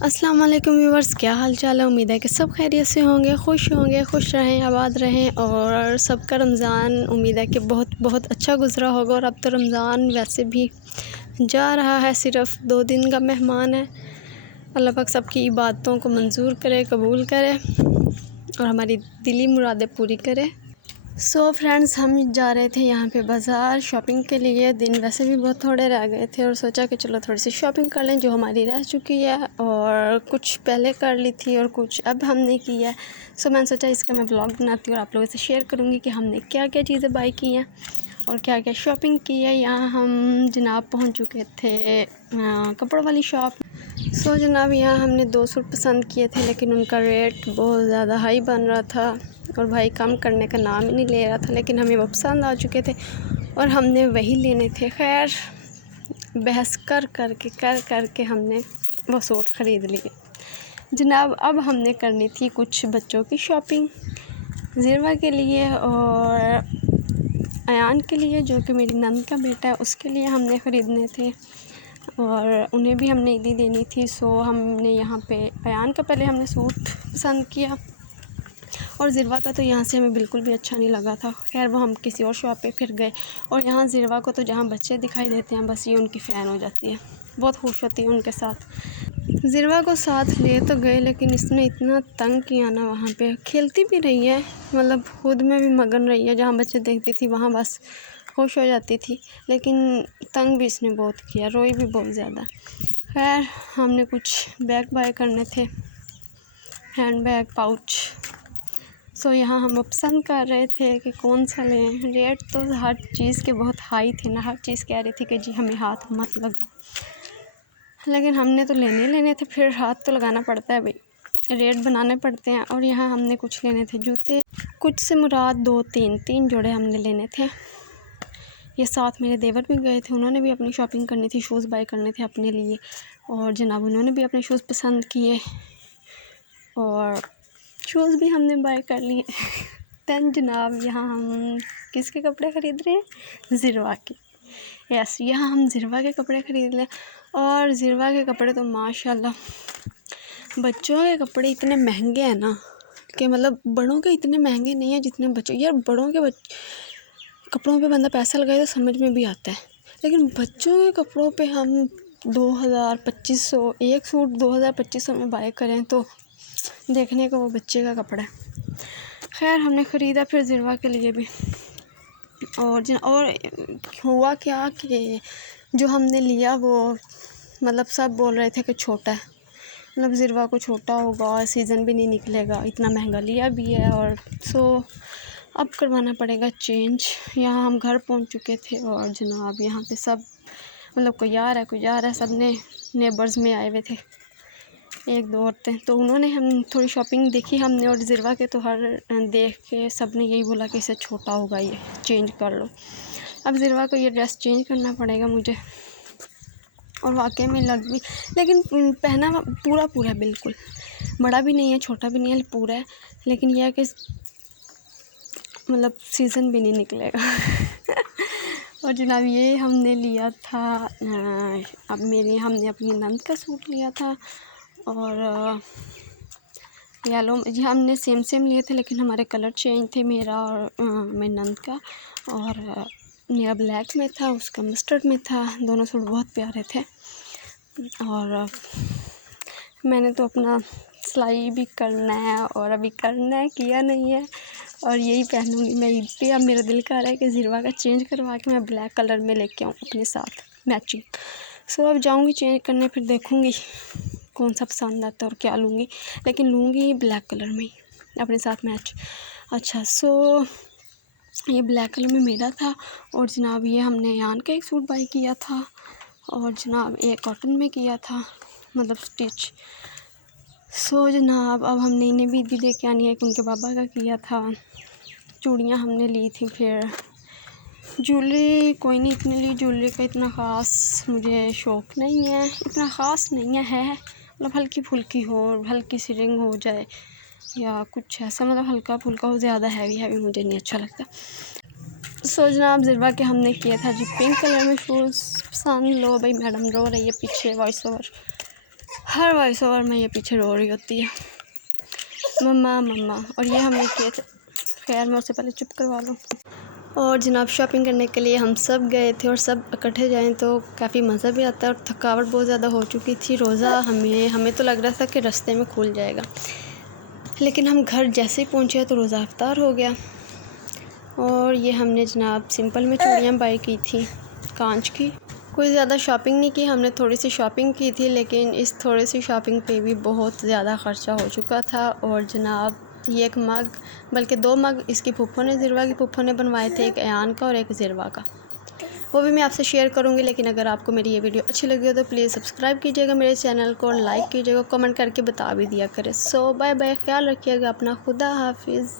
अस्सलाम वालेकुम व्यूवर्स, क्या हाल चाल है। उम्मीद है कि सब खैरियत से होंगे, खुश रहें, आबाद रहें और सबका रमज़ान उम्मीद है कि बहुत बहुत अच्छा गुज़रा होगा। और अब तो रमज़ान वैसे भी जा रहा है, सिर्फ़ 2 दिन का मेहमान है। अल्लाह पाक सबकी इबादतों को मंजूर करे, कबूल करे और हमारी दिली मुरादें पूरी करे। सो फ्रेंड्स, हम जा रहे थे यहाँ पे बाज़ार शॉपिंग के लिए। दिन वैसे भी बहुत थोड़े रह गए थे और सोचा कि चलो थोड़ी सी शॉपिंग कर लें जो हमारी रह चुकी है, और कुछ पहले कर ली थी और कुछ अब हमने की है। सो मैंने सोचा इसका मैं ब्लॉग बनाती हूँ और आप लोगों से शेयर करूँगी कि हमने क्या क्या चीज़ें बाई की हैं और क्या क्या शॉपिंग की है। यहाँ हम जनाब पहुँच चुके थे कपड़ों वाली शॉप। सो जनाब, यहाँ हमने 2 सूट पसंद किए थे, लेकिन उनका रेट बहुत ज़्यादा हाई बन रहा था और भाई कम करने का नाम ही नहीं ले रहा था। लेकिन हमें वो पसंद आ चुके थे और हमने वही लेने थे। खैर, बहस कर के हमने वो सूट ख़रीद लिए जनाब। अब हमने करनी थी कुछ बच्चों की शॉपिंग ज़िरवा के लिए और अयान के लिए, जो कि मेरी नंद का बेटा है, उसके लिए हमने ख़रीदने थे और उन्हें भी हमने ईदी देनी थी। सो हमने यहाँ पे अयान का पहले हमने सूट पसंद किया और ज़िरवा का तो यहाँ से हमें बिल्कुल भी अच्छा नहीं लगा था। खैर, वो हम किसी और शॉप पे फिर गए और यहाँ ज़िरवा को तो जहाँ बच्चे दिखाई देते हैं बस ये उनकी फ़ैन हो जाती है, बहुत खुश होती है उनके साथ। ज़िरवा को साथ ले तो गए, लेकिन इसने इतना तंग किया ना। वहाँ पे खेलती भी रही है, मतलब खुद में भी मगन रही है। जहाँ बच्चे देखती थी वहाँ बस खुश हो जाती थी, लेकिन तंग भी इसने बहुत किया, रोई भी बहुत ज़्यादा। खैर, हमने कुछ बैग बाय करने थे, हैंड बैग, पाउच। सो यहाँ हम पसंद कर रहे थे कि कौन सा लें। रेट तो हर चीज़ के बहुत हाई थे ना, हर चीज़ कह रही थी कि जी हमें हाथ मत लगाओ, लेकिन हमने तो लेने थे। फिर हाथ तो लगाना पड़ता है भाई, रेट बनाने पड़ते हैं। और यहाँ हमने कुछ लेने थे जूते, कुछ से मुराद 2-3 जोड़े हमने लेने थे। ये साथ मेरे देवर भी गए थे, उन्होंने भी अपनी शॉपिंग करनी थी, शूज़ बाय करने थे अपने लिए और जनाब उन्होंने भी अपने शूज़ पसंद किए और शूज़ भी हमने बाय कर लिए। दैन जनाब, यहाँ हम किसके कपड़े ख़रीद रहे हैं? ज़िरवा के। यस, यहाँ हम ज़िरवा के कपड़े ख़रीद लें। और ज़िरवा के कपड़े तो माशाल्लाह, बच्चों के कपड़े इतने महंगे हैं ना कि मतलब बड़ों के इतने महंगे नहीं हैं जितने बच्चों। यार, बड़ों के कपड़ों पे बंदा पैसा लगाए तो समझ में भी आता है, लेकिन बच्चों के कपड़ों पे हम 2000-2500, एक सूट 2000-2500 में बाय करें तो देखने को वो बच्चे का कपड़ा है। खैर, हमने ख़रीदा फिर ज़िरवा के लिए भी। और हुआ क्या कि जो हमने लिया वो मतलब सब बोल रहे थे कि छोटा है, मतलब ज़िरवा को छोटा होगा, सीज़न भी नहीं निकलेगा, इतना महंगा लिया भी है। और सो अब करवाना पड़ेगा चेंज। यहाँ हम घर पहुँच चुके थे और जनाब यहाँ पे सब मतलब कोई आ रहा है, सब ने नेबर्स में आए हुए थे, 1-2 औरतें। तो उन्होंने हम थोड़ी शॉपिंग देखी हमने और ज़िरवा के तो हर देख के सब ने यही बोला कि इसे छोटा होगा, ये चेंज कर लो। अब ज़िरवा को ये ड्रेस चेंज करना पड़ेगा मुझे, और वाकई में लग भी, लेकिन पहना पूरा है, बिल्कुल बड़ा भी नहीं है छोटा भी नहीं है, पूरा है। लेकिन यह है कि मतलब सीज़न भी नहीं निकलेगा। और जनाब, ये हमने लिया था हमने अपनी नंद का सूट लिया था और येलो जी हमने सेम लिए थे, लेकिन हमारे कलर चेंज थे, मेरा और मेरी नंद का। और मेरा ब्लैक में था, उसका मस्टर्ड में था। दोनों सूट बहुत प्यारे थे और मैंने तो अपना सिलाई भी करना है और अभी करना है, किया नहीं है, और यही पहनूँगी मैं ईद पे। अब मेरा दिल कर रहा है कि ज़िरवा का चेंज करवा के मैं ब्लैक कलर में लेके आऊँ अपने साथ मैचिंग। सो अब जाऊँगी चेंज करने, फिर देखूँगी कौन सा पसंद आता है और क्या लूँगी, लेकिन लूँगी ब्लैक कलर में ही अपने साथ मैच। अच्छा, सो ये ब्लैक कलर में मेरा था। और जनाब, ये हमने यान का एक सूट बाई किया था और जनाब एक कॉटन में किया था, मतलब स्टिच। सो जनाब, अब हमने इन्हें भी ईदी दे के आनी है, उनके बाबा का किया था। चूड़ियाँ हमने ली थी, फिर ज्वेलरी कोई नहीं इतनी ली, ज्वेलरी का इतना ख़ास मुझे शौक़ नहीं है, इतना ख़ास नहीं है मतलब हल्की फुल्की हो, हल्की सी रिंग हो जाए या कुछ ऐसा, मतलब हल्का फुल्का हो, ज़्यादा हैवी मुझे नहीं अच्छा लगता। सो जनाब, ज़िरवा के हमने किया था जी पिंक कलर में शूज़ पसंद। लो भाई, मैडम रो रही है पीछे, voice over. Her voice over में ये पीछे रो रही होती है, मम्मा मम्मा। और ये हमने किए थे, खैर मैं उससे पहले चुप करवा लूँ। और जनाब शॉपिंग करने के लिए हम सब गए थे और सब इकट्ठे जाएं तो काफ़ी मज़ा भी आता है। और थकावट बहुत ज़्यादा हो चुकी थी। रोज़ा हमें तो लग रहा था कि रास्ते में खुल जाएगा, लेकिन हम घर जैसे ही पहुँचे तो रोज़ा इफ्तार हो गया। और ये हमने जनाब सिंपल में चूड़ियाँ बाई की थी कांच की। कोई ज़्यादा शॉपिंग नहीं की, हमने थोड़ी सी शॉपिंग की थी, लेकिन इस थोड़ी सी शॉपिंग पे भी बहुत ज़्यादा ख़र्चा हो चुका था। और जनाब ये एक मग, बल्कि 2 मग इसकी फूफो ने, ज़िरवा की फूफो ने बनवाए थे, एक अयान का और एक ज़िरवा का। वो भी मैं आपसे शेयर करूंगी। लेकिन अगर आपको मेरी ये वीडियो अच्छी लगी हो तो प्लीज़ सब्सक्राइब कीजिएगा मेरे चैनल को, लाइक कीजिएगा, कमेंट करके बता भी दिया करें। सो बाय बाय, ख्याल रखिएगा अपना, खुदा हाफिज़।